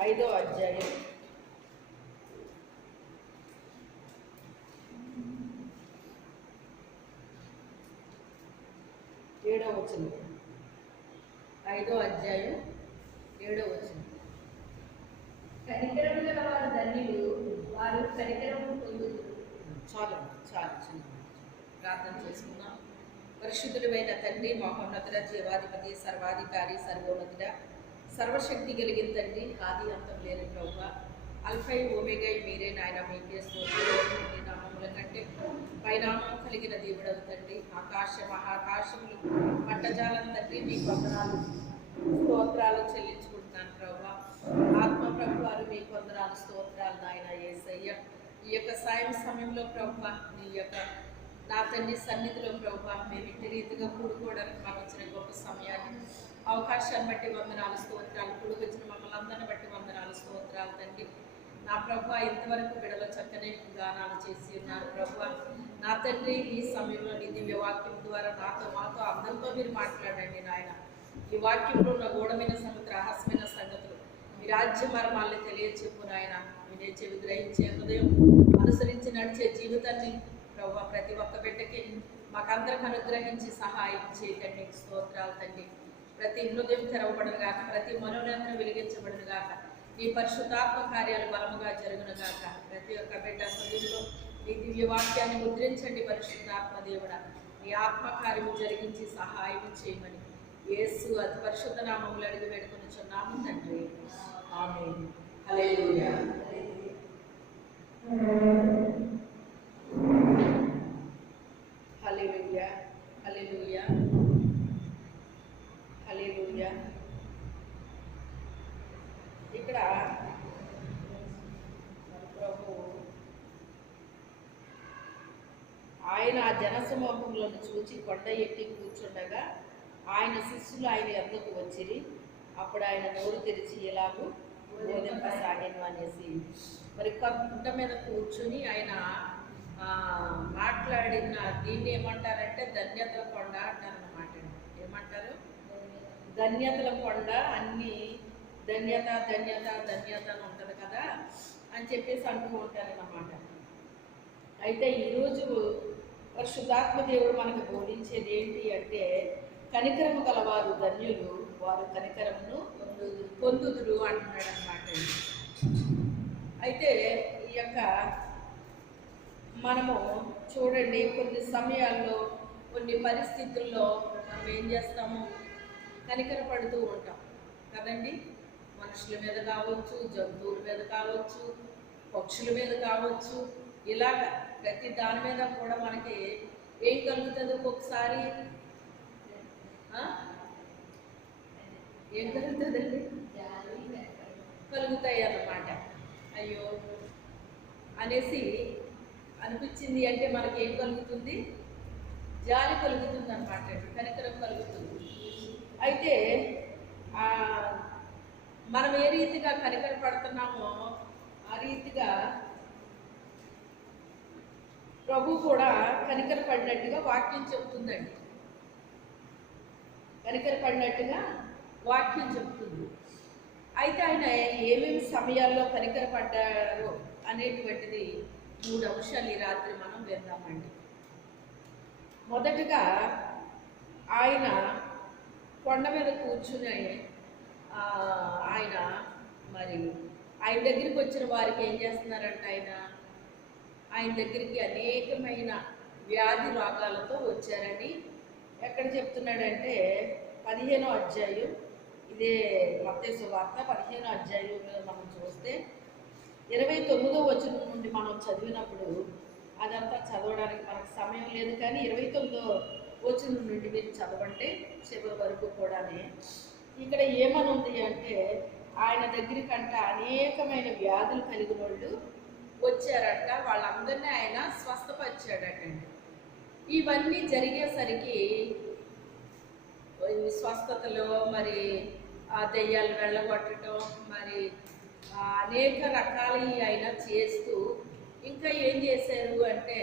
5వ అధ్యాయం 7వ వచనం. 5వ అధ్యాయం 7వ వచనం. కనికరము గల వారు ధన్యులు, వారు కనికరము పొందుదురు. చాలు చిన్న ప్రార్థన చేసుకుందాం. పరిశుద్ధుడైన తండ్రి, మహోన్నతుడ, జీవాధిపతి, సర్వాధికారి, సర్వోన్నతుడ, సర్వశక్తి కలిగిన తండ్రి, ఆది అంతం లేని ప్రభువా, అల్ఫై ఓమేగా మీరే నాయన. మీకే స్తోత్రం. నామముల కంటే పైనామం కలిగిన దేవుడవు తండ్రి. ఆకాశ మహాకాశములు పట్టజాలం తండ్రి, మీ వందనాలు స్తోత్రాలు చెల్లించుకుంటున్నాను ప్రభువా. ఆత్మ ప్రభువారు మీ వందనాలు స్తోత్రాలు నాయన యేసయ్య. ఈ యొక్క సాయం సమయంలో ప్రభువా, నీ యొక్క నా తండ్రి సన్నిధిలో ప్రభువా, మేము ఇంటి రీతిగా కూడుకోవడానికి మాకు వచ్చిన గొప్ప సమయాన్ని, అవకాశాన్ని బట్టి వందనాలు స్తోత్రాలు. కూడుకొచ్చిన మమ్మల్ని అందరిని బట్టి వందనాలు స్తోత్రాలు తండ్రి. నా ప్రభువా, ఇంతవరకు బిడలో చక్కని గానాలు చేసి ఉన్నారు ప్రభువా. నా తండ్రి, ఈ సమయంలో నీ దివ్య వాక్యం ద్వారా నాతో మాతో అందరితో మీరు మాట్లాడండి నాయన. ఈ వాక్యంలో ఉన్న గూఢమైన సంగతి, రహస్యమైన సంగతులు, మీ రాజ్య మర్మాల్ని తెలియచెప్పు నాయన. వినే చెవి, గ్రహించే హృదయం, అనుసరించి నడిచే జీవితాన్ని ప్రభువా ప్రతి ఒక్క బిడ్డకి మాకందరికి అనుగ్రహించి సహాయం చేయకండి. స్తోత్రాలు తండ్రి. ప్రతి హృదయం తెరవబడను గాక, ప్రతి మనోనేత్రం వెలిగించబడను గాక, నీ పరిశుద్ధాత్మ కార్యాలు బలముగా జరుగును గాక. ప్రతి ఒక్క బిడ్డ హృదయంలో నీ దివ్య వాక్యాన్ని ముద్రించండి పరిశుద్ధాత్మ దేవుడా. నీ ఆత్మకార్యము జరిగించి సహాయం చేయమని యేసు అతి పరిశుద్ధ నామములో అడిగి వేడుకొనుచున్నాము తండ్రి. ఆమేన్. హల్లెలూయా. హల్లెలూయా. హల్లెలూయా. హల్లెలూయా. ఇక్కడ ప్రభు ఆయన ఆ జనసమూహములను చూచి కొండ ఎక్కి కూర్చుండగా ఆయన శిష్యులు ఆయన ఎద్దకు వచ్చిరి. అప్పుడు ఆయన నోరు తెరిచి ఎలాగూ బోధింపసాగాను అనేసి, మరి కొండ మీద కూర్చుని ఆయన మాట్లాడిన దీన్ని ఏమంటారంటే ధన్యతల కొండ అంటారు అన్నమాట. ఏమంటారు? ధన్యతల కొండ. అన్నీ ధన్యత ధన్యత ధన్యత అని ఉంటుంది కదా అని చెప్పేసి అంటూ ఉంటారన్నమాట. అయితే ఈరోజు పరిశుద్ధాత్మ దేవుడు మనకు బోధించేది ఏంటి అంటే, కనికరము గలవారు ధన్యులు, వారు కనికరమును పొందుదురు అంటున్నాడు అన్నమాట. అయితే ఈ యొక్క మనము చూడండి, కొన్ని సమయాల్లో కొన్ని పరిస్థితుల్లో మనం ఏం చేస్తాము, కనికరపడుతూ ఉంటాం కదండి. మనుషుల మీద కావచ్చు, జంతువుల మీద కావచ్చు, పక్షుల మీద కావచ్చు, ఇలాగ ప్రతి దాని మీద కూడా మనకి ఏం కలుగుతుంది? ఒక్కొక్కసారి ఏం కలుగుతుందండి? కలుగుతాయి అన్నమాట. అయ్యో అనేసి అనిపించింది అంటే మనకి ఏం కలుగుతుంది? జాలి కలుగుతుంది అన్నమాట, కనికరం కలుగుతుంది. అయితే మనం ఏ రీతిగా కనికరపడుతున్నామో ఆ రీతిగా ప్రభు కూడా కనికరపడినట్టుగా వాక్యం చెబుతుందండి. కనికరపడినట్టుగా వాక్యం చెబుతుంది. అయితే ఆయన ఏమేమి సమయాల్లో కనికరపడ్డారో అనేటువంటిది 3 అంశాలు ఈ రాత్రి మనం విందామండి. మొదటగా ఆయన కొండ మీద కూర్చుని ఆయన ఆయన దగ్గరికి వచ్చిన వారికి ఏం చేస్తున్నారంట, ఆయన దగ్గరికి అనేకమైన వ్యాధి రోగాలతో వచ్చారని ఎక్కడ చెప్తున్నాడంటే 15వ అధ్యాయం, ఇదే మత్తయి సువార్త 15వ అధ్యాయంలో మనం చూస్తే 29వ వచనం నుండి మనం చదివినప్పుడు, అదంతా చదవడానికి మనకు సమయం లేదు కానీ 29వ వచనం నుండి మీరు చదవండి చివరి వరకు కూడానే. ఇక్కడ ఏమని ఉంది అంటే, ఆయన దగ్గరికంట అనేకమైన వ్యాధులు కలిగిన వాళ్ళు వచ్చారంట. వాళ్ళందరినీ ఆయన స్వస్థపరిచాడటండి. ఇవన్నీ జరిగేసరికి స్వస్థతలో మరి ఆ దెయ్యాలు వెళ్ళగొట్టడం, మరి అనేక రకాలు ఆయన చేస్తూ ఇంకా ఏం చేశారు అంటే,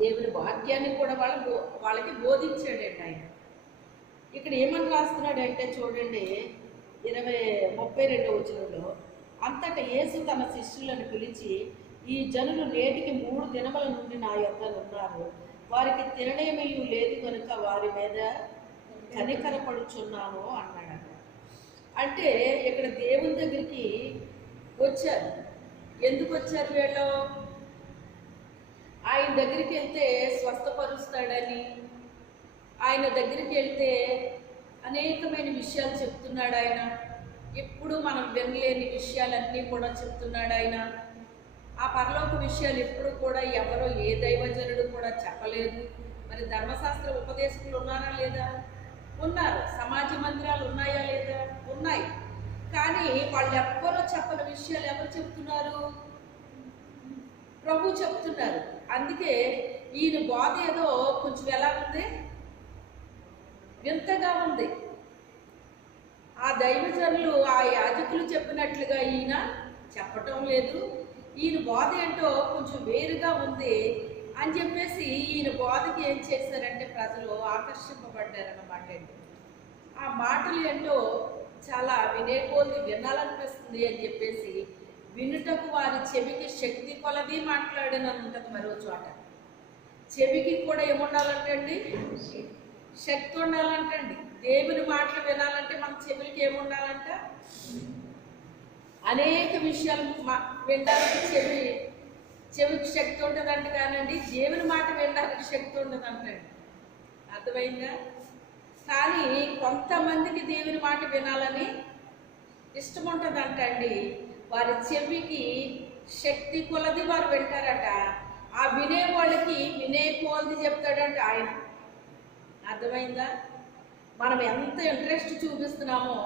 దేవుని వాక్యాన్ని కూడా వాళ్ళకి బోధించాడండి ఆయన. ఇక్కడ ఏమని రాస్తున్నాడంటే చూడండి, 32వ వచనంలో, అంతటా యేసు తన శిష్యులను పిలిచి, ఈ జనులు నేటికి 3 దినముల నుండి నా యొద్ద ఉన్నారు, వారికి తిననేమీ లేదు కనుక వారి మీద కనికరపడుచున్నాను అన్నాడు. అంటే ఇక్కడ దేవుని దగ్గరికి వచ్చారు. ఎందుకు వచ్చారు వీళ్ళు? ఆయన దగ్గరికి వెళ్తే స్వస్థపరుస్తాడని, ఆయన దగ్గరికి వెళ్తే అనేకమైన విషయాలు చెప్తున్నాడు ఆయన. ఎప్పుడు మనం వినలేని విషయాలన్నీ కూడా చెప్తున్నాడు ఆయన. ఆ పరలోక విషయాలు ఎప్పుడు కూడా ఎవరో ఏ దైవజనుడు కూడా చెప్పలేదు. మరి ధర్మశాస్త్ర ఉపదేశకులు ఉన్నారా లేదా? ఉన్నారు. సమాజ మందిరాలు ఉన్నాయా లేదా? ఉన్నాయి. కానీ వాళ్ళు ఎవ్వరూ చెప్పని విషయాలు ఎవరు చెప్తున్నారు? ప్రభు చెప్తున్నారు. అందుకే ఈయన బోధ ఏదో కొంచెం ఎలా ఉంది? వింతగా ఉంది. ఆ దైవజనులు, ఆ యాజకులు చెప్పినట్లుగా ఈయన చెప్పటం లేదు. ఈయన బోధ ఏంటో కొంచెం వేరుగా ఉంది అని చెప్పేసి ఈయన బోధకి ఏం చేశారంటే ప్రజలు ఆకర్షింపబడ్డారన్నమాట అండి. ఆ మాటలు ఏంటో చాలా వినేకోల్ది వినాలనిపిస్తుంది అని చెప్పేసి వినుటకు వారి చెవికి శక్తి కొలది మాట్లాడనని ఉంటుంది మరో చోట. చెవికి కూడా ఏముండాలంటండి? శక్తి ఉండాలంటండి. దేవుని మాటలు వినాలంటే మన చెవులకి ఏముండాలంట? అనేక విషయాలు వినడానికి చెవికి శక్తి ఉంటుందంట. కానండి దేవుని మాట వినడానికి శక్తి ఉండదంటండి. అర్థమైందా? కానీ కొంతమందికి దేవుని మాట వినాలని ఇష్టం ఉంటుందంట అండి. వారి చెవికి శక్తి కొలది వారు వింటారట. ఆ వినే వాళ్ళకి వినే కొలది చెప్తాడంట ఆయన. అర్థమైందా? మనం ఎంత ఇంట్రెస్ట్ చూపిస్తున్నామో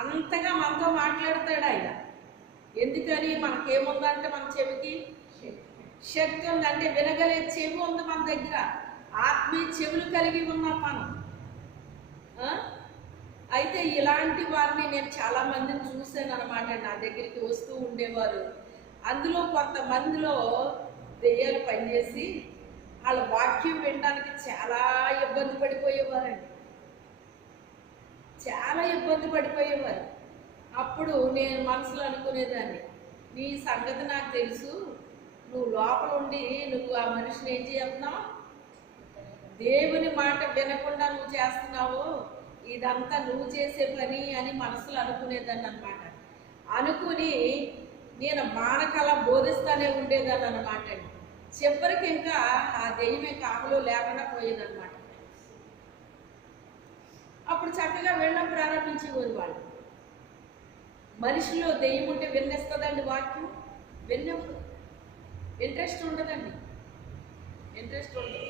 అంతగా మనతో మాట్లాడతాడు ఆయన. ఎందుకని? మనకేముందంటే మన చెవికి శక్తి ఉందంటే వినగలే చెవి ఉంది మన దగ్గర. ఆత్మీయ చెవులు కలిగి ఉన్నాం మనం. అయితే ఇలాంటి వారిని నేను చాలా మందిని చూశాను అనమాట. నా దగ్గరికి వస్తూ ఉండేవారు. అందులో కొంతమందిలో దెయ్యాలు పనిచేసి వాళ్ళ వాక్యం వినడానికి చాలా ఇబ్బంది పడిపోయేవారండి. చాలా ఇబ్బంది పడిపోయేవారు. అప్పుడు నేను మనసులో అనుకునేదాన్ని, నీ సంగతి నాకు తెలుసు, నువ్వు లోపల ఉండి నువ్వు ఆ మనిషిని ఏం చేస్తున్నావు? దేవుని మాట వినకుండా నువ్వు చేస్తున్నావు, ఇదంతా నువ్వు చేసే పని అని మనసులో అనుకునేదాన్ని అనమాట. అనుకుని నేను మానకలా బోధిస్తానే ఉండేదాన్ని అనమాట అండి. చివరికి ఇంకా ఆ దెయ్యమే కాకులో లేకుండా పోయేదన్నమాట. అప్పుడు చక్కగా వెళ్ళడం ప్రారంభించేవారు వాళ్ళు. మనిషిలో దెయ్యం ఉంటే విన్నేస్తుందండి వాక్యం? విన్నెవరు? ఇంట్రెస్ట్ ఉండదండి. ఇంట్రెస్ట్ ఉండదు.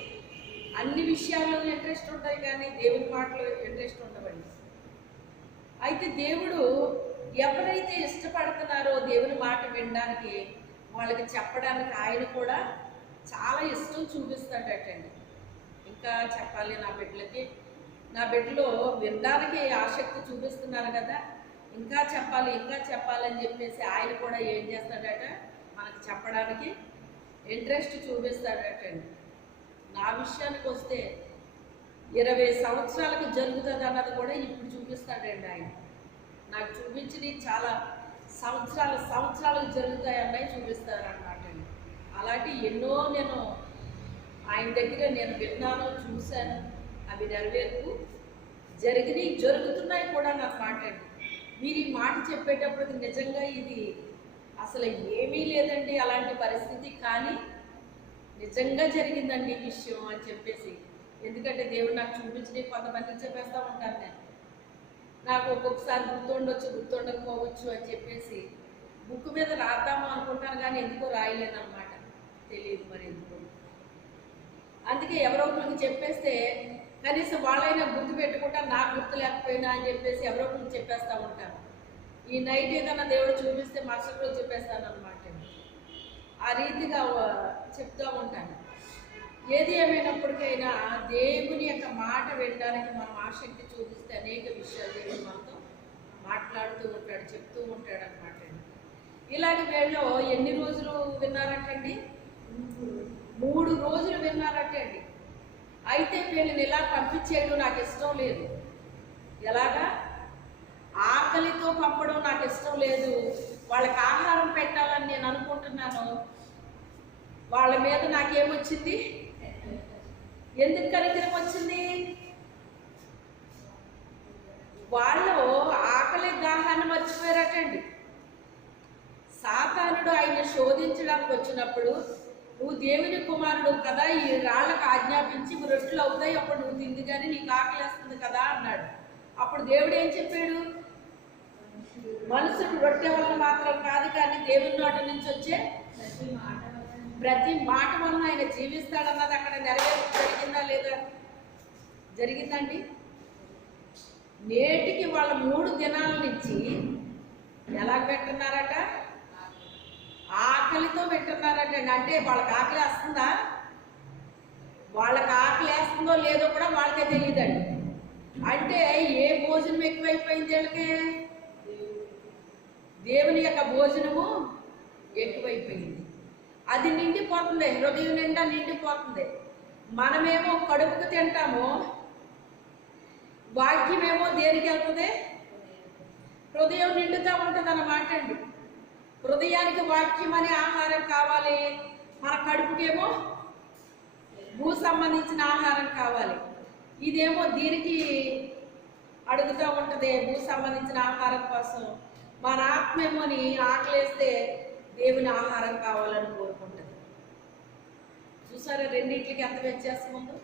అన్ని విషయాల్లో ఇంట్రెస్ట్ ఉంటాయి కానీ దేవుని మాటలో ఇంట్రెస్ట్ ఉండవండి. అయితే దేవుడు ఎవరైతే ఇష్టపడుతున్నారో దేవుని మాట వినడానికి, వాళ్ళకి చెప్పడానికి ఆయన కూడా చాలా ఇష్టం చూపిస్తాడటండి. ఇంకా చెప్పాలి నా బిడ్డలకి, నా బిడ్డలో వినడానికి ఆసక్తి చూపిస్తున్నారు కదా, ఇంకా చెప్పాలని చెప్పేసి ఆయన కూడా ఏం చేస్తాడట? మనకు చెప్పడానికి ఇంట్రెస్ట్ చూపిస్తాడటండి. నా విషయానికి వస్తే 20 సంవత్సరాలకు జరుగుతుంది అన్నది కూడా ఇప్పుడు చూపిస్తాడండి ఆయన. నాకు చూపించి చాలా సంవత్సరాలకు జరుగుతాయన్నాయి చూపిస్తారన్నమాట అండి. అలాంటి ఎన్నో నేను ఆయన దగ్గర నేను విన్నాను, చూశాను. అవి నెరవేర్పు జరుగుతున్నాయి కూడా నాకు మాట అండి. మీరు ఈ మాట చెప్పేటప్పుడు నిజంగా ఇది అసలు ఏమీ లేదండి అలాంటి పరిస్థితి, కానీ నిజంగా జరిగిందండి ఈ విషయం అని చెప్పేసి. ఎందుకంటే దేవుడు నాకు చూపించి కొంతమందికి చెప్పేస్తూ ఉంటాను నేను. నాకు ఒక్కొక్కసారి గుర్తుండకపోవచ్చు అని చెప్పేసి బుక్ మీద రాద్దాము అనుకుంటాను, కానీ ఎందుకో రాయలేను అనమాట. తెలియదు మరి ఎందుకో. అందుకే ఎవరో ఒకరికి చెప్పేస్తే కనీసం వాళ్ళైనా గుర్తు పెట్టుకుంటా, నాకు గుర్తు లేకపోయినా అని చెప్పేసి ఎవరో ఒకరికి చెప్పేస్తూ ఉంటాను. ఈ నైట్ ఏదైనా దేవుడు చూపిస్తే మరుసటి రోజు చెప్పేస్తాను అనమాట. ఆ రీతిగా చెప్తూ ఉంటాను. ఏది ఏమైనప్పటికైనా దేవుని యొక్క మాట వినడానికి మనం ఆసక్తి చూపిస్తే అనేక విషయాలు దేవుడు మనతో మాట్లాడుతూ ఉంటాడు, చెప్తూ ఉంటాడు అనమాట. ఇలాగ వీళ్ళు ఎన్ని రోజులు విన్నారటండి? 3 రోజులు విన్నారటండి. అయితే వీళ్ళని ఇలా పంపించేయడం నాకు ఇష్టం లేదు. ఎలాగా? ఆకలితో ఇష్టం లేదు, వాళ్ళకి ఆహారం పెట్టాలని నేను అనుకుంటున్నాను, వాళ్ళ మీద నాకేమొచ్చింది? ఎందుకు కనికరం వచ్చింది? వాళ్ళు ఆకలి దాహాన్ని మర్చిపోయారటండి. సాతానుడు ఆయన శోధించడానికి వచ్చినప్పుడు, నువ్వు దేవుని కుమారుడు కదా, ఈ రాళ్ళకు ఆజ్ఞాపించి రొట్టెలు అవుతాయి, అప్పుడు నువ్వు తింది కానీ నీకు ఆకలేస్తుంది కదా అన్నాడు. అప్పుడు దేవుడు ఏం చెప్పాడు? మనుషుడు రొట్టె వల్ల మాత్రం కాదు కానీ దేవుని నోట నుంచి వచ్చే ప్రతి మాట వలన ఆయన జీవిస్తాడన్నది అక్కడ నెరవేర్పు జరిగిందా లేదా? జరిగిందండి. నేటికి వాళ్ళ 3 దినాల నుంచి ఎలా పెట్టున్నారట? ఆకలితో పెట్టున్నారట. అంటే వాళ్ళకి ఆకలి వేస్తుందా? వాళ్ళకి ఆకలి వేస్తుందో లేదో కూడా వాళ్ళకే తెలియదండి. అంటే ఏ భోజనం ఎక్కువైపోయింది వీళ్ళకి? దేవుని యొక్క భోజనము ఎక్కువైపోయింది. అది నిండిపోతుంది, హృదయం నిండా నిండిపోతుంది. మనమేమో కడుపుకు తింటాము, వాక్యమేమో దేనికి వెళ్తుంది? హృదయం నిండుతూ ఉంటుంది అన్నమాట అండి. హృదయానికి వాక్యం అనే ఆహారం కావాలి, మన కడుపుకేమో భూ సంబంధించిన ఆహారం కావాలి. ఇదేమో దీనికి అడుగుతూ ఉంటుంది, భూ సంబంధించిన ఆహారం కోసం. మన ఆత్మేమోని ఆకలేస్తే దేవుని ఆహారం కావాలని కోరుకుంటుంది. చూసారా రెండింటికి ఎంత వ్యత్యాసం ఉందో?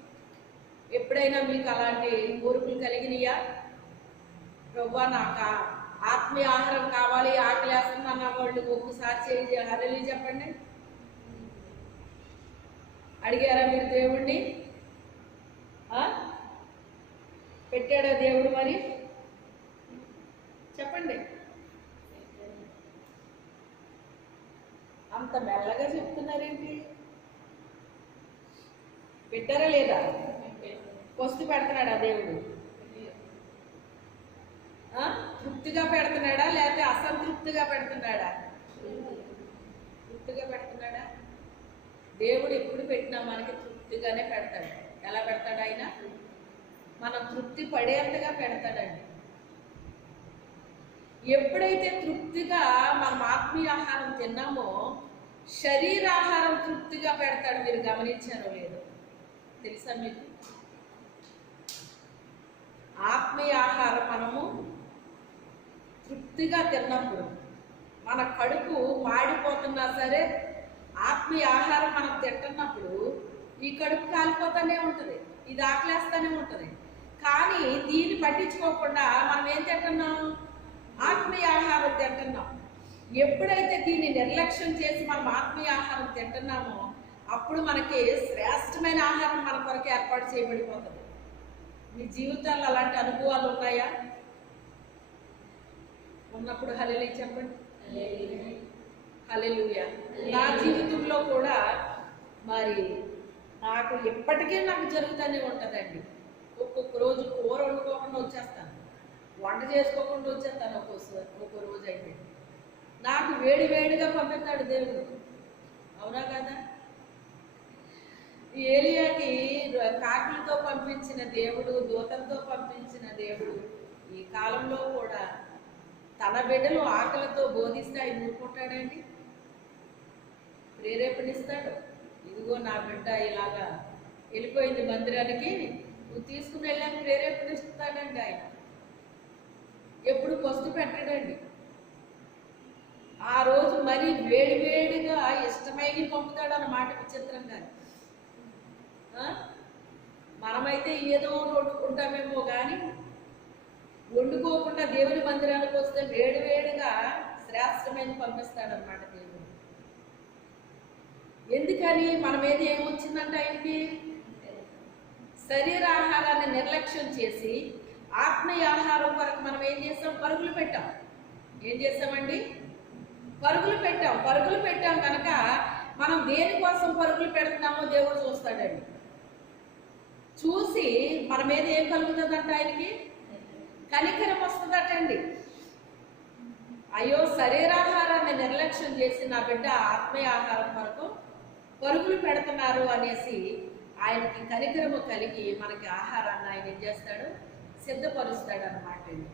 ఎప్పుడైనా మీకు అలాంటి కోరికలు కలిగినాయా? ప్రభువా నాకు ఆత్మీయ ఆహారం కావాలి, ఆకలేస్తుంది అన్న వాళ్ళు ఒక్కసారి చేయి హల్లెలూయా చెప్పండి. అడిగారా మీరు దేవుణ్ణి? పెట్టాడా దేవుడు? మరి చెప్పండి. అంత మెల్లగా చెప్తున్నారేంటి? పెట్టారా లేదా? వస్తు పెడుతున్నాడా దేవుడు? తృప్తిగా పెడుతున్నాడా లేకపోతే అసంతృప్తిగా పెడుతున్నాడా? తృప్తిగా పెడుతున్నాడా? దేవుడు ఎప్పుడు పెట్టినా మనకి తృప్తిగానే పెడతాడు. ఎలా పెడతాడు ఆయన? మనం తృప్తి పడేంతగా పెడతాడండి. ఎప్పుడైతే తృప్తిగా మనం ఆత్మీయ ఆహారం తిన్నామో శరీరాహారం తృప్తిగా పెడతాడు. మీరు గమనించారో లేదో తెలుసా మీకు? ఆత్మీయ ఆహారం మనము తృప్తిగా తిన్నప్పుడు మన కడుపు మాడిపోతున్నా సరే, ఆత్మీయ ఆహారం మనం తింటున్నప్పుడు ఈ కడుపు కాలిపోతూనే ఉంటుంది, ఇది ఆకలేస్తూనే ఉంటుంది. కానీ దీన్ని పట్టించుకోకుండా మనం ఏం తింటున్నాం? ఆత్మీయ ఆహారం తింటున్నాం. ఎప్పుడైతే దీన్ని నిర్లక్ష్యం చేసి మనం ఆత్మీయ ఆహారం తింటున్నామో అప్పుడు మనకి శ్రేష్టమైన ఆహారం మన కొరకు ఏర్పాటు చేయబడిపోతుంది. మీ జీవితాల్లో అలాంటి అనుభవాలు ఉన్నాయా? ఉన్నప్పుడు హల్లెలూయా చెప్పండి. హల్లెలూయా. నా జీవితంలో కూడా మరి నాకు ఎప్పటికీ నాకు జరుగుతూనే ఉంటుందండి. ఒక్కొక్క రోజు కూర వండుకోకుండా వచ్చేస్తాను, వంట చేసుకోకుండా వచ్చేస్తాను. ఒక్కో రోజు అయితే నాకు వేడి వేడిగా పంపిస్తాడు దేవుడు. అవునా కదా? ఏలియాకి కాకులతో పంపించిన దేవుడు, దూతలతో పంపించిన దేవుడు ఈ కాలంలో కూడా తన బిడ్డలు ఆకలితో బోధిస్తే ఆయన ఊరుకుంటాడండి? ప్రేరేపణిస్తాడు. ఇదిగో నా బిడ్డ ఇలాగా వెళ్ళిపోయింది మందిరానికి, నువ్వు తీసుకుని వెళ్ళాక ప్రేరేపణిస్తాడండి ఆయన. ఎప్పుడు పస్తు పెట్టడండి. ఆ రోజు మరి వేడి వేడిగా ఇష్టమైనవి పంపుతాడు అన్నమాట. విచిత్రంగా మనమైతే ఏదో వండుకుంటామేమో కానీ వండుకోకుండా దేవుని మందిరానికి వస్తే వేడి వేడిగా శ్రేష్టమైన పంపిస్తాడనమాట దేవుడు. ఎందుకని? మన మీద ఏమొచ్చిందంటే ఆయనకి శరీర ఆహారాన్ని నిర్లక్ష్యం చేసి ఆత్మీయ ఆహారం కొరకు మనం ఏం చేస్తాం? పరుగులు పెట్టాం. ఏం చేస్తామండి? పరుగులు పెట్టాం కనుక మనం దేనికోసం పరుగులు పెడుతున్నామో దేవుడు చూస్తాడండి. చూసి మన మీద ఏం కలుగుతుందంట? ఆయనకి కనికరం వస్తుందటండి. అయ్యో శరీరాహారాన్ని నిర్లక్ష్యం చేసి నా బిడ్డ ఆత్మీయ ఆహారం కొరకు పరుగులు పెడుతున్నారు అనేసి ఆయనకి కనికరము కలిగి మనకి ఆహారాన్ని ఆయన ఏం చేస్తాడు? సిద్ధపరుస్తాడు అన్నమాట అండి.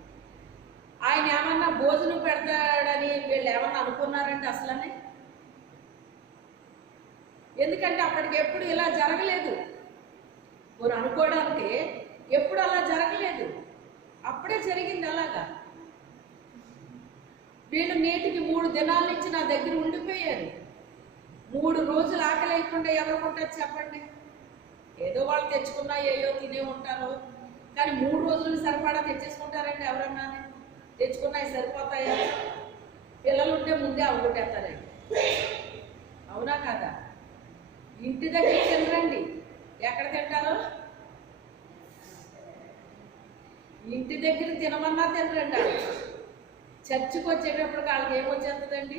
ఆయన ఏమన్నా భోజనం పెడతాడని వీళ్ళు ఏమన్నా అనుకున్నారంటే అసలనే. ఎందుకంటే అప్పటికి ఎప్పుడు ఇలా జరగలేదు. మీరు అనుకోవడానికి ఎప్పుడు అలా జరగలేదు, అప్పుడే జరిగింది అలాగా. వీళ్ళు నేటికి 3 దినాల నుంచి నా దగ్గర ఉండిపోయారు. 3 రోజులు ఆకలి లేకుండా ఎవరికి ఉంటుంది చెప్పండి? ఏదో వాళ్ళు తెచ్చుకున్నా ఏయో తినే ఉంటారు, కానీ 3 రోజులు సరిపడా తెచ్చేసుకుంటారండి ఎవరన్నా? తెచ్చుకున్నాయి సరిపోతాయా? పిల్లలు ఉంటే ముందే అవగొట్టేస్తారండి. అవునా కాదా? ఇంటి దగ్గర తినరండి, ఎక్కడ తింటారు? ఇంటి దగ్గర తినమన్నా తినరండి. చర్చికి వచ్చేటప్పుడు వాళ్ళకి ఏమొచ్చేస్తుందండి?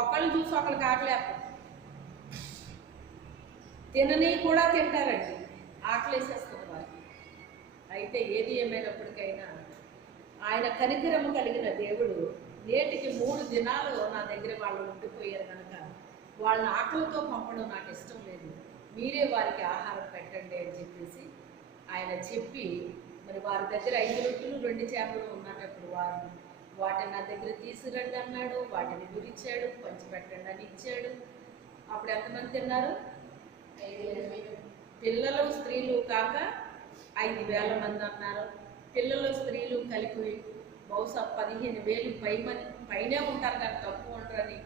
ఒకళ్ళు చూసి ఒకళ్ళకి ఆకలేస్తారు. తినని కూడా తింటారండి, ఆకలేసేస్తుంది వారికి. అయితే ఏది ఏమైనప్పటికైనా ఆయన కనికరము కలిగిన దేవుడు నేటికి 3 దినాలు నా దగ్గర వాళ్ళు ఉండిపోయారు కనుక వాళ్ళని ఆకలితో పంపడం నాకు ఇష్టం లేదు, మీరే వారికి ఆహారం పెట్టండి అని చెప్పేసి ఆయన చెప్పి, మరి వారి దగ్గర 5 రొట్టెలు 2 చేపలు ఉన్నప్పుడు వాటిని నా దగ్గర తీసుకురండి అన్నాడు. వాటిని విరిచాడు, పంచిపెట్టండి అని ఇచ్చాడు. అప్పుడు ఎంతమంది తిన్నారు? పిల్లలు స్త్రీలు కాక 5,000 మంది అన్నారు. పిల్లలు స్త్రీలు కలిపి బహుశా 15,000 పైనే ఉంటారు కానీ తక్కువ ఉంటారని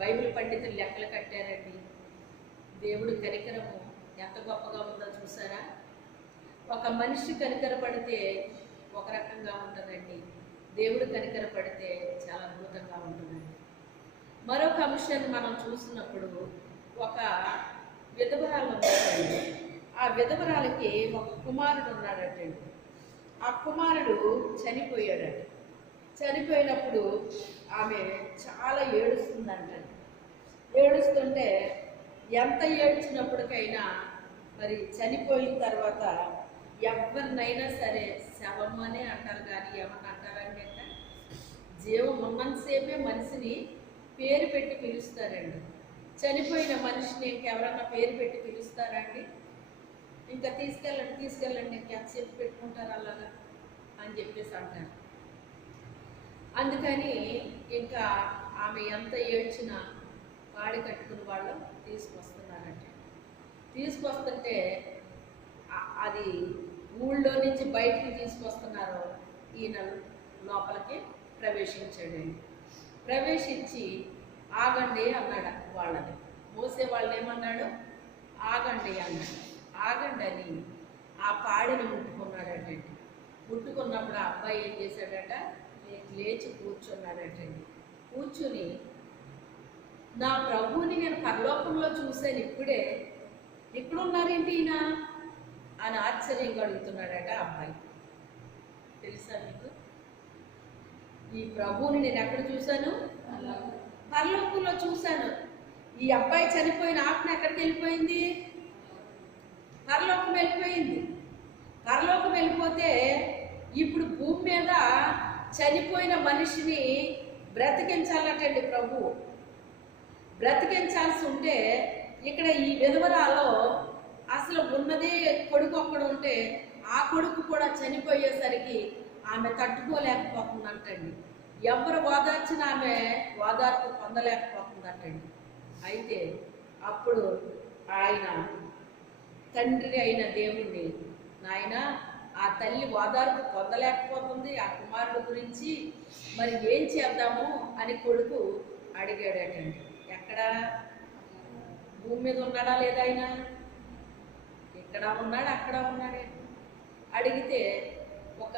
బైబిల్ పండితులు లెక్కలు కట్టారండి. దేవుడు కనికరము ఎంత గొప్పగా ఉందో చూసారా? ఒక మనిషి కనికరపడితే ఒక రకంగా ఉంటుందండి, దేవుడు కనికరపడితే చాలా అద్భుతంగా ఉంటుందండి. మరొక అంశాన్ని మనం చూసినప్పుడు ఒక విధవరాలు ఉన్నాడండి. ఆ విధవరాలకి ఒక కుమారుడు ఉన్నాడటండి. ఆ కుమారుడు చనిపోయాడట. చనిపోయినప్పుడు ఆమె చాలా ఏడుస్తుందంటండి. ఏడుస్తుంటే ఎంత ఏడ్చినప్పటికైనా మరి చనిపోయిన తర్వాత ఎవరినైనా సరే శవము అనే అంటారు, కానీ ఏమన్నా అంటారండి అంటే జీవం ఉన్నంతసేపే మనిషిని పేరు పెట్టి పిలుస్తారండి. చనిపోయిన మనిషిని ఇంకెవరన్నా పేరు పెట్టి పిలుస్తారండి? ఇంకా తీసుకెళ్ళండి ఇంకెంతసేపు పెట్టుకుంటారు అలాగా అని చెప్పేసి అంటారు. అందుకని ఇంకా ఆమె ఎంత ఏడ్చినా పాడి కట్టుకుని వాళ్ళు తీసుకొస్తున్నారంటే, తీసుకొస్తుంటే అది ఊళ్ళో నుంచి బయటికి తీసుకొస్తున్నారు. ఈయన లోపలికి ప్రవేశించాడండి. ప్రవేశించి ఆగండి అన్నాడు వాళ్ళని. మోసే వాళ్ళు ఏమన్నాడు? ఆగండి అన్నాడు. ఆగండి అని ఆ పాడిని ముట్టుకున్నాడటండి. ముట్టుకున్నప్పుడు ఆ అబ్బాయి ఏం చేశాడట? లేచి కూర్చున్నాడటండి. కూర్చుని నా ప్రభువుని నేను పరలోకంలో చూశాను, ఇప్పుడే ఇక్కడున్నారేంటి ఈయన అని ఆశ్చర్యంగా అడుగుతున్నాడట అబ్బాయి. తెలుసా మీకు? ఈ ప్రభువుని నేను ఎక్కడ చూశాను? పరలోకంలో చూశాను. ఈ అబ్బాయి చనిపోయిన ఆత్మ ఎక్కడికి వెళ్ళిపోయింది? పరలోకం వెళ్ళిపోయింది. పరలోకం వెళ్ళిపోతే ఇప్పుడు భూమి మీద చనిపోయిన మనిషిని బ్రతికించాలటండి ప్రభువు. బ్రతికించాల్సి ఉంటే ఇక్కడ ఈ విధవరాలో అసలు ఉన్నదే కొడుకు ఒక్కడు ఉంటే ఆ కొడుకు కూడా చనిపోయేసరికి ఆమె తట్టుకోలేకపోతుందంటండి. ఎవరు ఓదార్చిన ఆమె ఓదార్పు పొందలేకపోతుందంటండి. అయితే అప్పుడు ఆయన తండ్రి అయిన దేవుణ్ణి, నాయన ఆ తల్లి ఓదార్పు పొందలేకపోతుంది, ఆ కుమారుడు గురించి మరి ఏం చేద్దాము అని కొడుకు అడిగాడటండి. ఎక్కడ? భూమి మీద ఉన్నాడా లేదా ఆయన? ఇక్కడ ఉన్నాడు, అక్కడ ఉన్నాడే. అడిగితే ఒక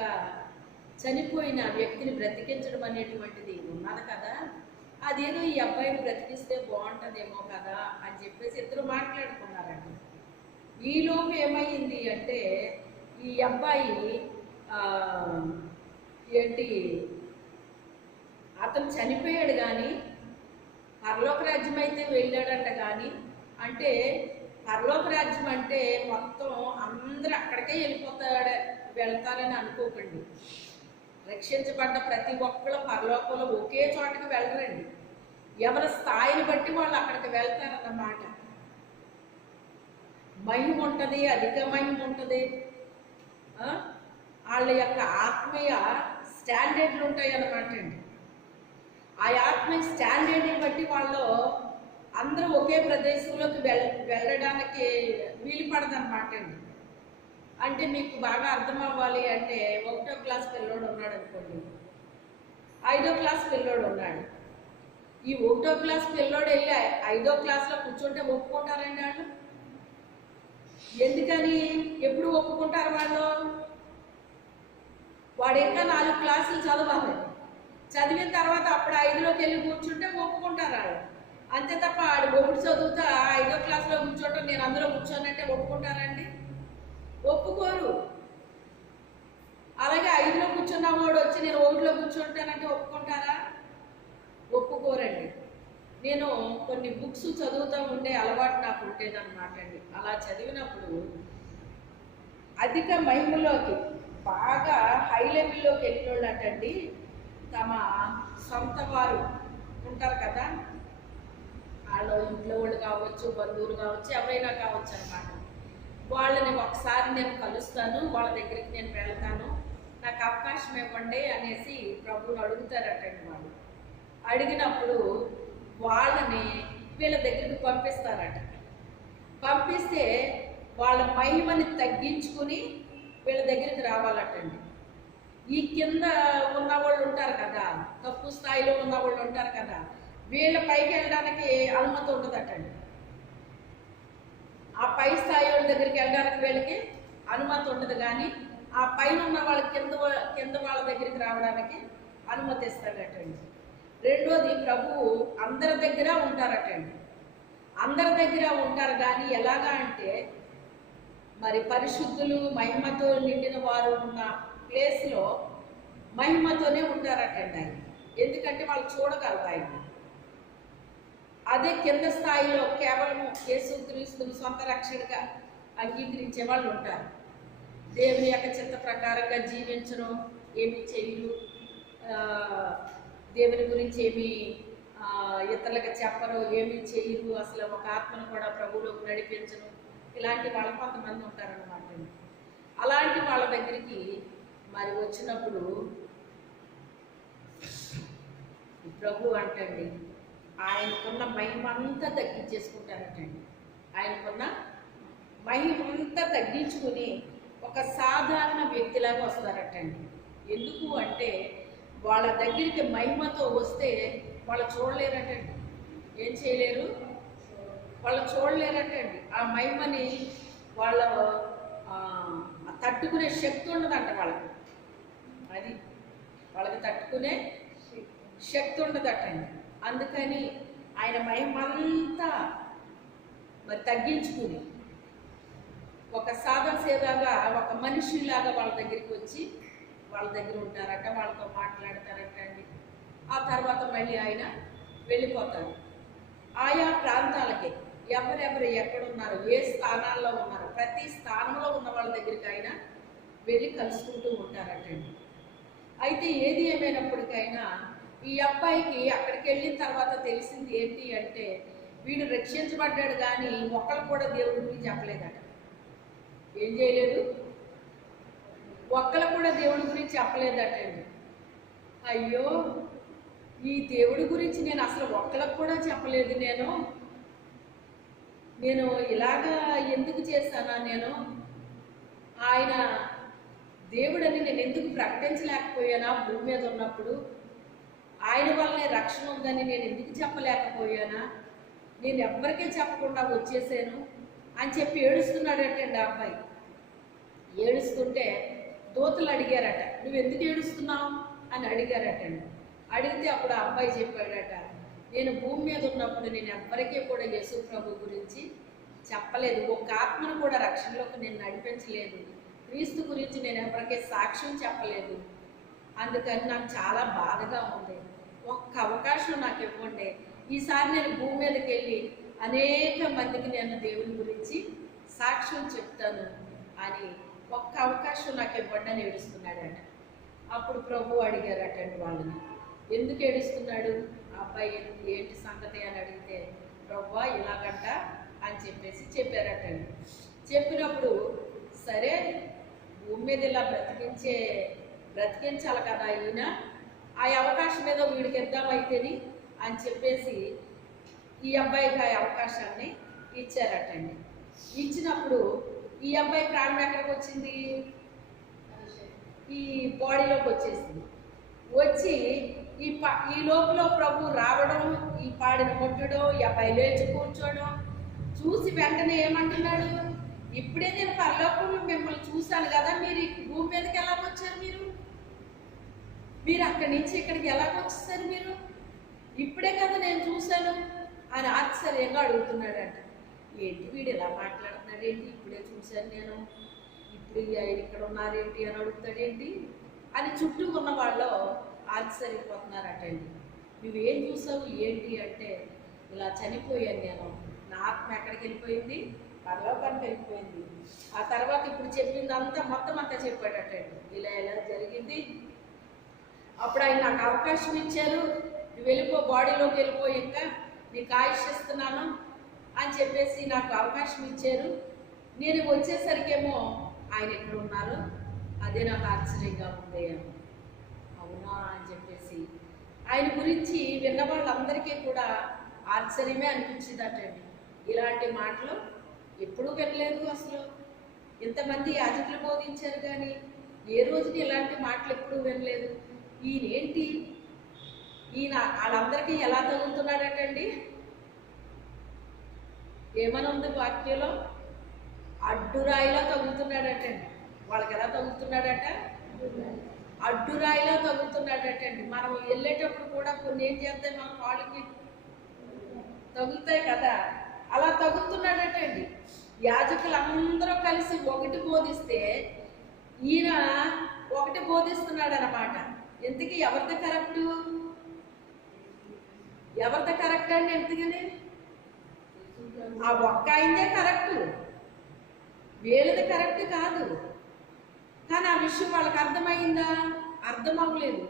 చనిపోయిన వ్యక్తిని బ్రతికించడం అనేటువంటిది ఉన్నది కదా, అదేదో ఈ అబ్బాయిని బ్రతికిస్తే బాగుంటుందేమో కదా అని చెప్పేసి ఇద్దరు మాట్లాడుకున్నారండి. ఈలోపు ఏమైంది అంటే ఈ అబ్బాయి అతను చనిపోయాడు కానీ పరలోక రాజ్యం అయితే వెళ్ళాడంట. కానీ అంటే పరలోక రాజ్యం అంటే మొత్తం అందరూ అక్కడికే వెళ్తారని అనుకోకండి. రక్షించబడ్డ ప్రతి ఒక్కరు పరలోకంలో ఒకే చోటకి వెళ్ళరండి. ఎవరి స్థాయిని బట్టి వాళ్ళు అక్కడికి వెళ్తారన్నమాట. మహిమ ఉంటుంది, అధిక మహిమ ఉంటుంది. వాళ్ళ యొక్క ఆత్మీయ స్టాండర్డ్లు ఉంటాయి అన్నమాట అండి. ఆ ఆత్మిక స్టాండర్డ్ని బట్టి వాళ్ళు అందరూ ఒకే ప్రదేశంలోకి వెళ్ళడానికి వీలు పడదన్నమాట అండి. అంటే మీకు బాగా అర్థం అవ్వాలి అంటే 1వ క్లాస్ పిల్లోడు ఉన్నాడు అనుకోండి, 5వ క్లాస్ పిల్లోడు ఉన్నాడు. ఈ 1వ క్లాస్ పిల్లోడు వెళ్ళి 5వ క్లాస్లో కూర్చుంటే ఒప్పుకుంటారండి వాళ్ళు? ఎందుకని? ఎప్పుడు ఒప్పుకుంటారు వాళ్ళు? వాడు ఇంకా 4 క్లాసులు చదవాలి. చదివిన తర్వాత అప్పుడు 5లోకి వెళ్ళి కూర్చుంటే ఒప్పుకుంటారు వాళ్ళు. అంతే తప్ప ఆడు ఒకటి చదువుతా 5వ క్లాస్లో కూర్చోటం నేను అందులో కూర్చోనంటే ఒప్పుకుంటారండి? ఒప్పుకోరు. అలాగే 5లో కూర్చున్న వాడు వచ్చి నేను 1లో కూర్చుంటానంటే ఒప్పుకుంటారా? ఒప్పుకోరండి. నేను కొన్ని బుక్స్ చదువుతూ ఉండే అలవాటు నాకు ఉండేదన్నమాట అండి. అలా చదివినప్పుడు అధిక మహిమలోకి బాగా హై లెవెల్లోకి వెళ్ళినోళ్ళంటండి తమ సొంత వారు ఉంటారు కదా, వాళ్ళు ఇంట్లో వాళ్ళు కావచ్చు, బంధువులు కావచ్చు, ఎవరైనా కావచ్చు అన్నమాట. వాళ్ళని ఒకసారి నేను కలుస్తాను, వాళ్ళ దగ్గరికి నేను వెళ్తాను, నాకు అవకాశం ఇవ్వండి అనేసి ప్రభువుని అడుగుతారటండి. వాళ్ళు అడిగినప్పుడు వాళ్ళని వీళ్ళ దగ్గరికి పంపిస్తారట. పంపిస్తే వాళ్ళ మహిమని తగ్గించుకుని వీళ్ళ దగ్గరికి రావాలటండి. ఈ కింద ఉన్న వాళ్ళు ఉంటారు కదా, తక్కువ స్థాయిలో ఉన్న వాళ్ళు ఉంటారు కదా, వీళ్ళ పైకి వెళ్ళడానికి అనుమతి ఉండదటండి. ఆ పై స్థాయి వాళ్ళ దగ్గరికి వెళ్ళడానికి వీళ్ళకి అనుమతి ఉండదు, కానీ ఆ పైన ఉన్న వాళ్ళ కింద వాళ్ళ దగ్గరికి రావడానికి అనుమతి ఇస్తాడటండి. రెండోది, ప్రభువు అందరి దగ్గర ఉంటారటండి. అందరి దగ్గర ఉంటారు, కానీ ఎలాగా అంటే మరి పరిశుద్ధులు మహిమతో నిండిన వారు ఉన్న ప్లేస్లో మహిమతోనే ఉంటారటండి ఆయన. ఎందుకంటే వాళ్ళు చూడగలరు ఆయన. అదే కింద స్థాయిలో కేవలం యేసుక్రీస్తును సొంత రక్షణగా అంగీకరించే వాళ్ళు ఉంటారు. దేవుని యొక్క చిత్త ప్రకారంగా జీవించను, ఏమి చేయరు, దేవుని గురించి ఏమి ఇతరులకు చెప్పరు, ఏమి చేయరు, అసలు ఒక ఆత్మను కూడా ప్రభువులోకి నడిపించను, ఇలాంటి వాళ్ళు కొంతమంది ఉంటారన్నమాట. అలాంటి వాళ్ళ దగ్గరికి మరి వచ్చినప్పుడు ప్రభు అంటండి ఆయనకున్న మహిమంతా తగ్గించేసుకుంటారటండి. ఆయనకున్న మహిమంతా తగ్గించుకుని ఒక సాధారణ వ్యక్తిలాగా వస్తారటండి. ఎందుకు అంటే వాళ్ళ దగ్గరికి మహిమతో వస్తే వాళ్ళు చూడలేరటండి. ఏం చేయలేరు? వాళ్ళు చూడలేరటండి. ఆ మహిమని వాళ్ళ తట్టుకునే శక్తి ఉండదంట వాళ్ళకి. అది వాళ్ళకి తట్టుకునే శక్తి ఉండదటండి. అందుకని ఆయన మహిమంతా మరి తగ్గించుకుని ఒక సాదాసేదాగా ఒక మనిషిలాగా వాళ్ళ దగ్గరికి వచ్చి వాళ్ళ దగ్గర ఉంటారట, వాళ్ళతో మాట్లాడతారట అండి. ఆ తర్వాత మళ్ళీ ఆయన వెళ్ళిపోతారు. ఆయా ప్రాంతాలకి ఎవరెవరు ఎక్కడున్నారు, ఏ స్థానాల్లో ఉన్నారు, ప్రతి స్థానంలో ఉన్న వాళ్ళ దగ్గరికి ఆయన వెళ్ళి కలుసుకుంటూ ఉంటారటండి. అయితే ఏది ఏమైనప్పటికైనా ఈ అబ్బాయికి అక్కడికి వెళ్ళిన తర్వాత తెలిసింది ఏంటి అంటే వీడు రక్షించబడ్డాడు, కానీ ఒక్కళ్ళు కూడా దేవుడి గురించి చెప్పలేదట. ఏం చేయలేదు? ఒక్కళ్ళు కూడా దేవుడి గురించి చెప్పలేదటండి. అయ్యో, ఈ దేవుడి గురించి నేను అసలు ఒక్కళ్ళకు కూడా చెప్పలేదు, నేను ఇలాగా ఎందుకు చేశానా, ఆయన దేవుడని నేను ఎందుకు ప్రకటించలేకపోయానా, భూమి మీద ఉన్నప్పుడు ఆయన వల్లనే రక్షణ ఉందని నేను ఎందుకు చెప్పలేకపోయానా, నేను ఎవ్వరికీ చెప్పకుండా వచ్చేసాను అని చెప్పి ఏడుస్తున్నాడటండి ఆ అబ్బాయి. ఏడుస్తుంటే దూతలు అడిగారట, నువ్వు ఎందుకు ఏడుస్తున్నావు అని అడిగారటండి. అడిగితే అప్పుడు ఆ అబ్బాయి చెప్పాడట, నేను భూమి మీద ఉన్నప్పుడు నేను ఎవ్వరికీ కూడా యేసు ప్రభు గురించి చెప్పలేదు, ఒక ఆత్మను కూడా రక్షణలోకి నేను నడిపించలేదు, క్రీస్తు గురించి నేను ఎవరికీ సాక్ష్యం చెప్పలేదు, అందుకని నాకు చాలా బాధగా ఉంది, ఒక్క అవకాశం నాకు ఇవ్వండి, ఈసారి నేను భూమి మీదకి వెళ్ళి అనేక మందికి నేను దేవుని గురించి సాక్ష్యం చెప్తాను అని ఒక్క అవకాశం నాకు ఇవ్వండి అని ఏడుస్తున్నాడట. అప్పుడు ప్రభు అడిగారటండి వాళ్ళని, ఎందుకు ఏడుస్తున్నాడు ఆ అబ్బాయి, ఏంటి సంగతి అని అడిగితే ప్రభువా ఇలాగంట అని చెప్పారటండి. చెప్పినప్పుడు సరే భూమి మీద ఇలా బ్రతికించే బ్రతికించాలి కదా ఈయన, ఆ అవకాశం ఏదో వీడికి ఇద్దామైతేని అని చెప్పేసి ఈ అబ్బాయికి ఆ అవకాశాన్ని ఇచ్చారటండి. ఇచ్చినప్పుడు ఈ అబ్బాయి ప్రాణం ఎక్కడికి వచ్చింది? ఈ బాడీలోకి వచ్చేసింది. వచ్చి ఈ లోపల ప్రభు రావడం, ఈ పాడిన కొట్టడం, ఈ అబ్బాయి లేచి కూర్చోవడం చూసి వెంటనే ఏమంటున్నాడు? ఇప్పుడే నేను పరలోకంలో మిమ్మల్ని చూశాను కదా, మీరు ఈ భూమి మీదకి ఎలా వచ్చారు? మీరు అక్కడి నుంచి ఇక్కడికి ఎలా వచ్చేసారు? మీరు ఇప్పుడే కదా నేను చూశాను అని ఆశ్చర్యంగా అడుగుతున్నాడంట. ఏంటి వీడు ఎలా మాట్లాడుతున్నాడు ఏంటి? ఇప్పుడే చూశాను నేను, ఇప్పుడు ఇక్కడ ఉన్నారేంటి అని అడుగుతాడేంటి అని చుట్టూ ఉన్న వాళ్ళు ఆశ్చర్యపోతున్నారటండి. నువ్వేం చూసావు ఏంటి అంటే, ఇలా చనిపోయాను నేను, నా ఆత్మ ఎక్కడికి వెళ్ళిపోయింది? పరలోకానికి వెళ్ళిపోయింది. ఆ తర్వాత ఇప్పుడు చెప్పిందంతా మొత్తం అంతా చెప్పాడటండి. ఇలా ఎలా జరిగింది, అప్పుడు ఆయన నాకు అవకాశం ఇచ్చారు, నువ్వు వెళ్ళిపో, బాడీలోకి వెళ్ళిపో, ఇంకా నీకు ఆయుష్ ఇస్తున్నాను అని చెప్పేసి నాకు అవకాశం ఇచ్చారు. నేను వచ్చేసరికేమో ఆయన ఎక్కడ ఉన్నారు, అదే నాకు ఆశ్చర్యంగా ఉంది. అవునా అని చెప్పేసి ఆయన గురించి విన్న వాళ్ళందరికీ కూడా ఆశ్చర్యమే అనిపించిందటండి. ఇలాంటి మాటలు ఎప్పుడూ వినలేదు. అసలు ఇంతమంది యాజకులు బోధించారు కానీ ఏ రోజున ఇలాంటి మాటలు ఎప్పుడూ వినలేదు. ఈయనేంటి, ఈయన వాళ్ళందరికీ ఎలా తగులుతున్నాడటండి? ఏమని ఉంది వాక్యంలో? అడ్డురాయిలా తగులుతున్నాడటండి. వాళ్ళకి ఎలా తగులుతున్నాడట? అడ్డురాయిలా తగులుతున్నాడటండి. మనం వెళ్ళేటప్పుడు కూడా కొన్ని ఏం చేస్తాయి, మన కాళ్ళకి తగులుతాయి కదా, అలా తగులుతున్నాడటండి. యాజకులందరూ కలిసి ఒకటి బోధిస్తే ఈయన ఒకటి బోధిస్తున్నాడు అన్నమాట. ఎందుకు ఎవరిది కరెక్టు? ఎవరిది కరెక్ట్ అండి? ఎందుకని ఆ ఒక్క ఆయనదే కరెక్టు, వీళ్ళది కరెక్ట్ కాదు. కానీ ఆ విషయం వాళ్ళకి అర్థమైందా? అర్థం అవ్వలేదు.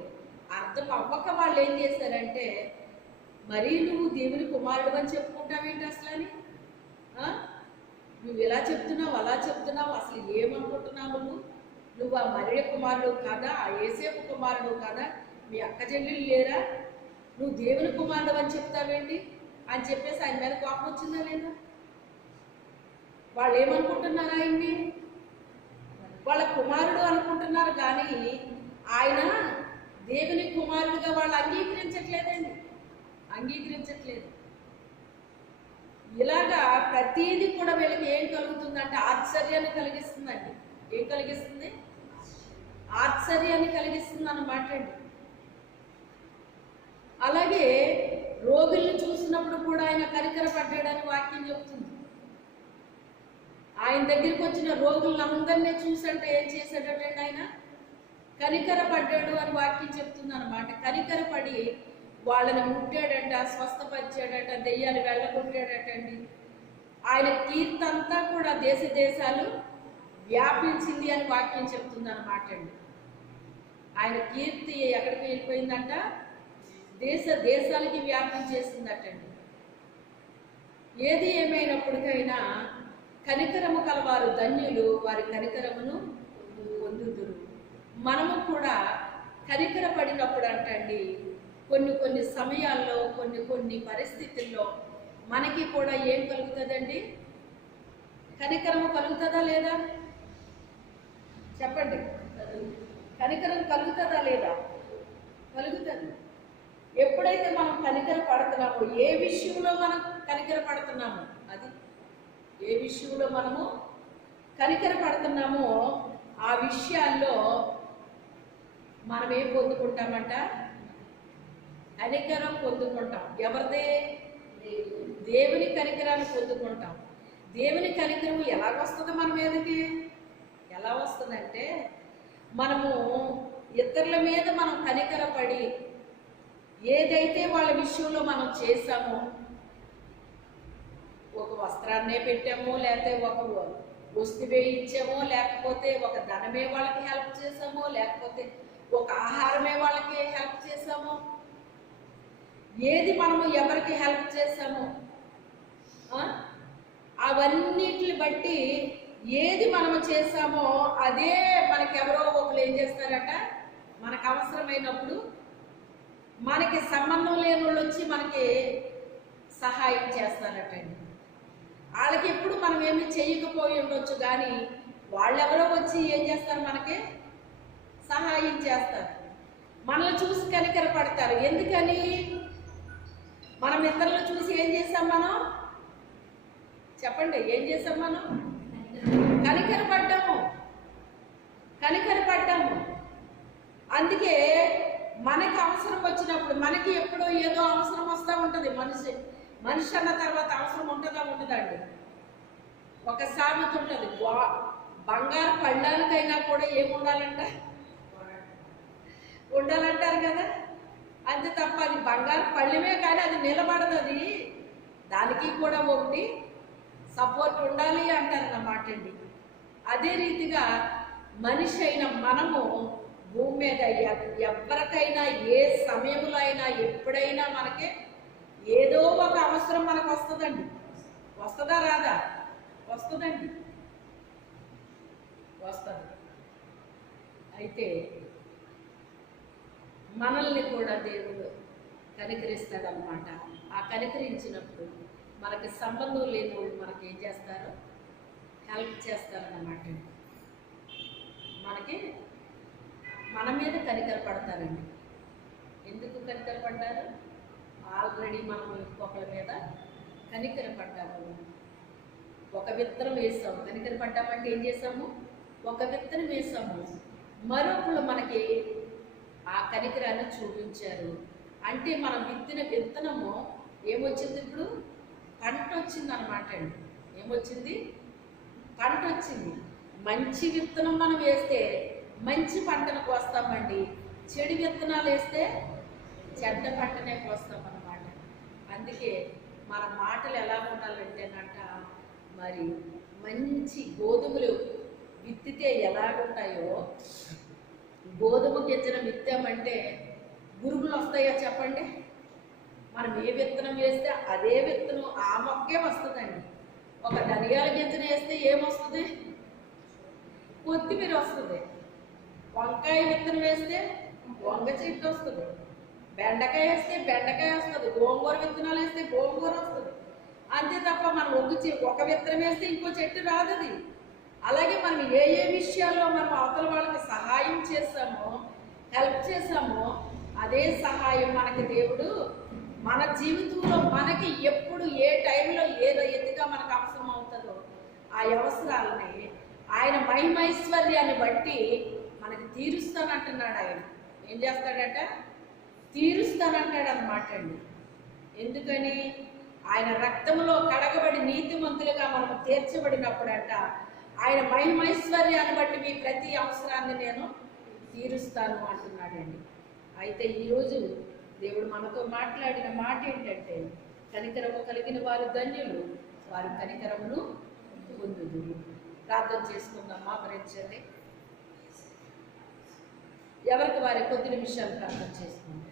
అర్థం అవ్వక వాళ్ళు ఏం చేశారంటే, మరీ నువ్వు దేవుని కుమారుడు అని చెప్పుకుంటావేంటి అసలు అని, నువ్వు ఇలా చెప్తున్నావు అలా చెప్తున్నావు, అసలు ఏమనుకుంటున్నావు నువ్వు ఆ మరియ కుమారుడు కాదా, ఆ యేసేపు కుమారుడు కాదా, మీ అక్క చెల్లెలు లేరా, నువ్వు దేవుని కుమారుడు అని చెప్తావేంటి అని చెప్పేసి ఆయన మీద కోపం వచ్చిందా లేదా? వాళ్ళు ఏమనుకుంటున్నారు? ఆయన్ని వాళ్ళ కుమారుడు అనుకుంటున్నారు కానీ ఆయన దేవుని కుమారుడుగా వాళ్ళు అంగీకరించట్లేదండి, అంగీకరించట్లేదు. ఇలాగా ప్రతీది కూడా వీళ్ళకి ఏం కలుగుతుందంటే ఆశ్చర్యాన్ని కలిగిస్తుందండి. ఏం కలిగిస్తుంది? ఆశ్చర్యాన్ని కలిగిస్తుంది అన్నమాట అండి. అలాగే రోగుల్ని చూసినప్పుడు కూడా ఆయన కనికరపడ్డాడని వాక్యం చెప్తుంది. ఆయన దగ్గరికి వచ్చిన రోగులందరినీ చూసంటే ఏం చేశాడంటే ఆయన కనికరపడ్డాడు అని వాక్యం చెప్తుంది అన్నమాట. కనికరపడి వాళ్ళని ముట్టాడంట, స్వస్థపరిచాడట, దెయ్యాలు వెళ్ళగొట్టాడటండి. ఆయన కీర్తి అంతా కూడా దేశ దేశాలు వ్యాపించింది అని వాక్యం చెప్తుంది అన్నమాట అండి. ఆయన కీర్తి ఎక్కడికి వెళ్ళిపోయిందంట? దేశ దేశాలకి వ్యాప్తం చేసిందటండి. ఏది ఏమైనప్పటికైనా కనికరము కలవారు ధన్యులు, వారి కనికరమును పొందుదురు. మనము కూడా కనికరపడినప్పుడు అంటండి, కొన్ని సమయాల్లో కొన్ని పరిస్థితుల్లో మనకి కూడా ఏం కలుగుతుందండి? కనికరము కలుగుతుందా లేదా? చెప్పండి. కనికరం కలుగుతుందా లేదా? కలుగుతుంది. ఎప్పుడైతే మనం కనికర పడుతున్నామో, ఏ విషయంలో మనం కనికర పడుతున్నామో, అది ఏ విషయంలో మనము కనికర పడుతున్నామో ఆ విషయాల్లో మనం ఏం పొందుకుంటామంట? కనికరం పొందుకుంటాం. ఎవరిదే? దేవుని కనికరాన్ని పొందుకుంటాం. దేవుని కనికరం ఎలాగొస్తుందో మన మీదకి? ఎలా వస్తుందంటే, మనము ఇతరుల మీద మనం కనికరపడి ఏదైతే వాళ్ళ విషయంలో మనం చేశామో, ఒక వస్త్రాన్నే పెట్టామో, లేకపోతే ఒక వస్తువే ఇచ్చామో, లేకపోతే ఒక ధనమే వాళ్ళకి హెల్ప్ చేసామో, లేకపోతే ఒక ఆహారమే వాళ్ళకి హెల్ప్ చేసామో, ఏది మనము ఎవరికి హెల్ప్ చేసామో అవన్నిటిని బట్టి ఏది మనము చేసామో అదే మనకి ఎవరో ఒకరు ఏం చేస్తారట? మనకు అవసరమైనప్పుడు మనకి సంబంధం లేని వాళ్ళు వచ్చి మనకి సహాయం చేస్తారటండి. వాళ్ళకి ఎప్పుడు మనం ఏమి చేయకపోయి ఉండొచ్చు, కానీ వాళ్ళెవరో వచ్చి ఏం చేస్తారు, మనకి సహాయం చేస్తారు, మనల్ని చూసి కనికర పడతారు. ఎందుకని? మనం ఇతరులు చూసి ఏం చేసాం? మనం చెప్పండి, ఏం చేసాం? మనం కనికరపడ్డాము. అందుకే మనకి అవసరం వచ్చినప్పుడు, మనకి ఎప్పుడో ఏదో అవసరం వస్తూ ఉంటుంది. మనిషి అన్న తర్వాత అవసరం ఉండదండి. ఒక సామెత ఉంటుంది, బంగారు పళ్ళానికైనా కూడా ఉండాలంటారు కదా. అంతే తప్ప అది బంగారు పళ్ళమే, కానీ అది నిలబడదు. అది దానికి కూడా ఒకటి సపోర్ట్ ఉండాలి అంటారన్నమాట అండి. అదే రీతిగా మనిషి అయిన మనము భూమి మీద ఎవరికైనా ఏ సమయంలో అయినా ఎప్పుడైనా మనకి ఏదో ఒక అవసరం మనకు వస్తుందండి. వస్తుందా రాదా? వస్తుంది. అయితే మనల్ని కూడా దేవుడు కనికరిస్తాడనమాట. ఆ కనికరించినప్పుడు మనకి సంబంధం లేని వాళ్ళు మనకి ఏం చేస్తారు? హెల్ప్ చేస్తారన్నమాట. మన మీద కనికరపడతారండి. ఎందుకు కనికరపడ్డారు? ఆల్రెడీ మనం ఇంకొకరి మీద కనికరపడ్డాము. ఒక విత్తనం వేసాము, కనికరపడ్డామంటే ఏం చేసాము? ఒక విత్తనం వేసాము, మరొకళ్ళు మనకి ఆ కనికరాన్ని చూపించారు. అంటే మనం విత్తిన విత్తనము ఏమొచ్చింది? ఇప్పుడు పంట వచ్చింది అనమాట అండి. ఏమొచ్చింది? పంట వచ్చింది. మంచి విత్తనం మనం వేస్తే మంచి పంటను కోస్తామండి. చెడు విత్తనాలు వేస్తే చెడ్డ పంటనే కోస్తాం అన్నమాట. అందుకే మన మాటలు ఎలా ఉండాలంటేనంట, మరి మంచి గోధుమలు విత్తితే ఎలాగుంటాయో, గోధుమ గింజన విత్తామంటే గురుగులు వస్తాయో చెప్పండి? మనం ఏ విత్తనం వేస్తే అదే విత్తనం ఆ మొక్కే వస్తుందండి. ఒక ధనియాల గింజన వేస్తే ఏమొస్తుంది? కొత్తిమీర వస్తుంది. వంకాయ విత్తనం వేస్తే వంగ చెట్టు వస్తుంది. బెండకాయ వేస్తే బెండకాయ వస్తుంది. గోంగూర విత్తనాలు వేస్తే గోంగూర వస్తుంది. అంతే తప్ప మనం ఒక విత్తనం వేస్తే ఇంకో చెట్టు రాదు. అది అలాగే మనం ఏ విషయాల్లో మనం అవతల వాళ్ళకి సహాయం చేస్తామో, హెల్ప్ చేసామో, అదే సహాయం మనకి దేవుడు మన జీవితంలో మనకి ఎప్పుడు ఏ టైంలో ఏదో ఎత్తుగా మనకు అవసరం అవుతుందో ఆ అవసరాలని ఆయన మహిమైశ్వర్యాన్ని బట్టి మనకి తీరుస్తానంటున్నాడు. ఆయన ఏం చేస్తాడట? తీరుస్తానంటాడు అన్నమాట అండి. ఎందుకని? ఆయన రక్తంలో కడగబడి నీతిమంతులుగా మనం తీర్చబడినప్పుడంట ఆయన మహిమైశ్వర్యాన్ని బట్టి మీ ప్రతి అవసరాన్ని నేను తీరుస్తాను అంటున్నాడండి. అయితే ఈరోజు దేవుడు మనతో మాట్లాడిన మాట ఏంటంటే, కనికరము కలిగిన వారు ధన్యులు, వారు కనికరమును పొందుదురు. ప్రార్థన చేసుకుందాం. మోకరించండి. ఎవరికి వారి కొద్ది నిమిషాలు ప్రార్థన చేసుకుందాం.